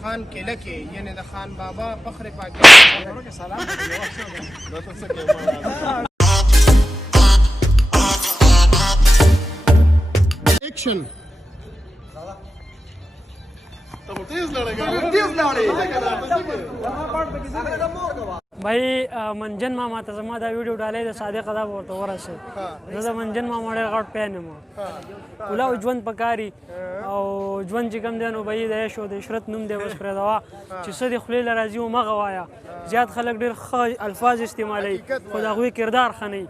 خان کله کې یعنی د خان بابا فخر پاکستان ایکشن भाई منجن ماما ته زما دا ویډیو ډالۍ د صادق ادا ورته ورسه زه د منجن ماما ډېر غټ پین یم ولاو ژوند پکاري او ژوند چې کوم دی نو به یې د عیش او د عشرت نوم دی بس پرېږدوه چې څه دې خولې له راځي ومغه وایه زیات خلک ډېر ښه الفاظ استعمالوي خو د هغوی کردار ښه نه وي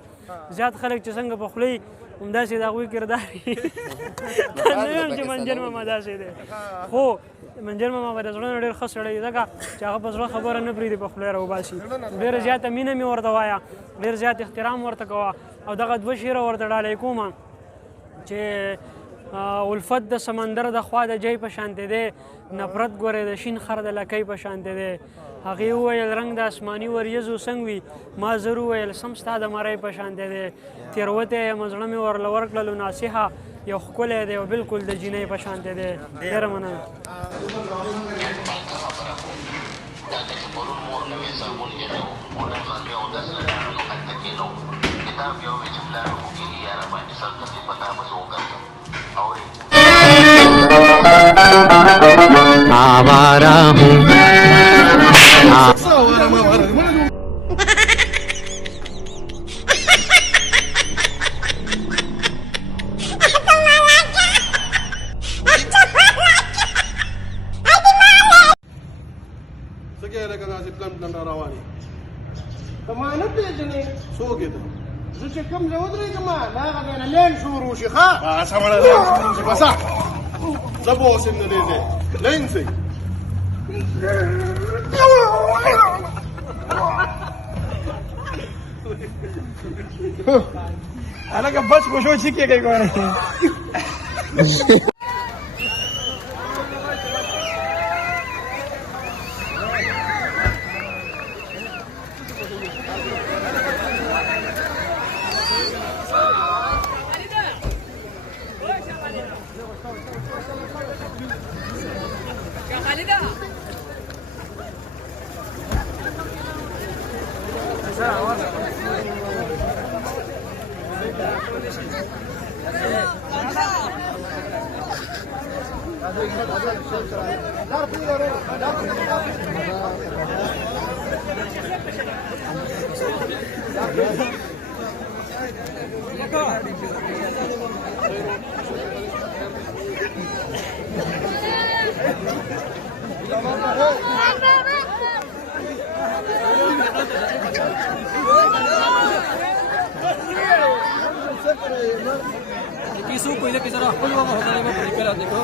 زیات خلک چې څنګه په خولې همداسې د هغوی کردار وي نه یم چې منجن ماما داسې دی خو منجن ماما به د زړه نه ډېر ښه سړی ځکه چې هغه په زړه خبره نه پرېږدي په خوله یې راوباسي ډېره زیاته مینه مې ورته وایه ډېر زیات احترام ورته کوه او دغه دوه شعره ورته ډالۍ کومه چې الفت د سمندر د خوا د جای په شانتې دی نفرت ګورې د شین خر د لکۍ په شانتې دی هغې وویل رنګ د اسماني وریځو څنګ وي ما زر وویل سم ستا د مرۍ په شانتې دی تېروتی یم زړه مې ورله ورکړلو ناصحه یو ښکلی دی او بلکل د جینۍ په شانتې دی ډېره مننه आवारा हूँ ما نه پېژنې څوک یې ته زه چې کوم ځای ودرېږم له هغه ځای نه لین شروع شي ښه سمه ده لین شروع شي بسه زه به اوس یم د دې ځای لین شئ هلکه بس خو شو چې کېږي ګوره किसो पहिले के जरा खपल वमा होता है बड़ी करा देखो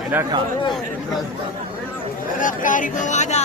Mira acá. Cari bovada.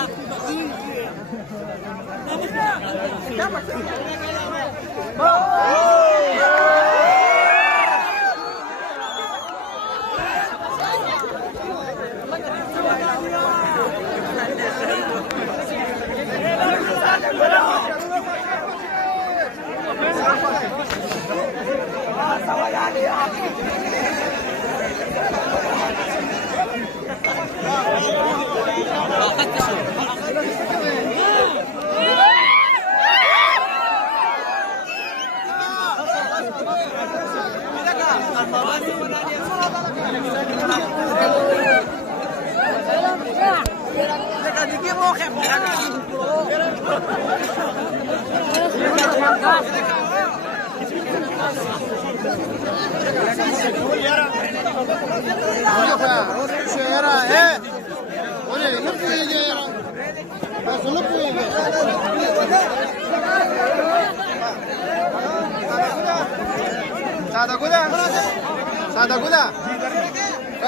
ساده ګله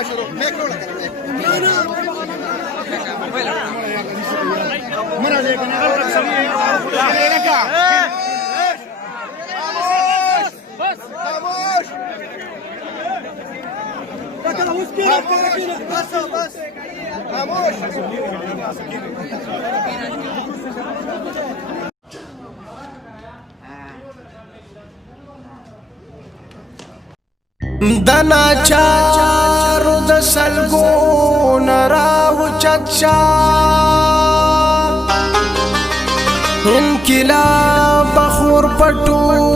شروع میکرو مرا دې کنه غلط سمې لکه بس خاموش بس خاموش دنا چارو د سلګو نراو چچا انقلاب بخور پټو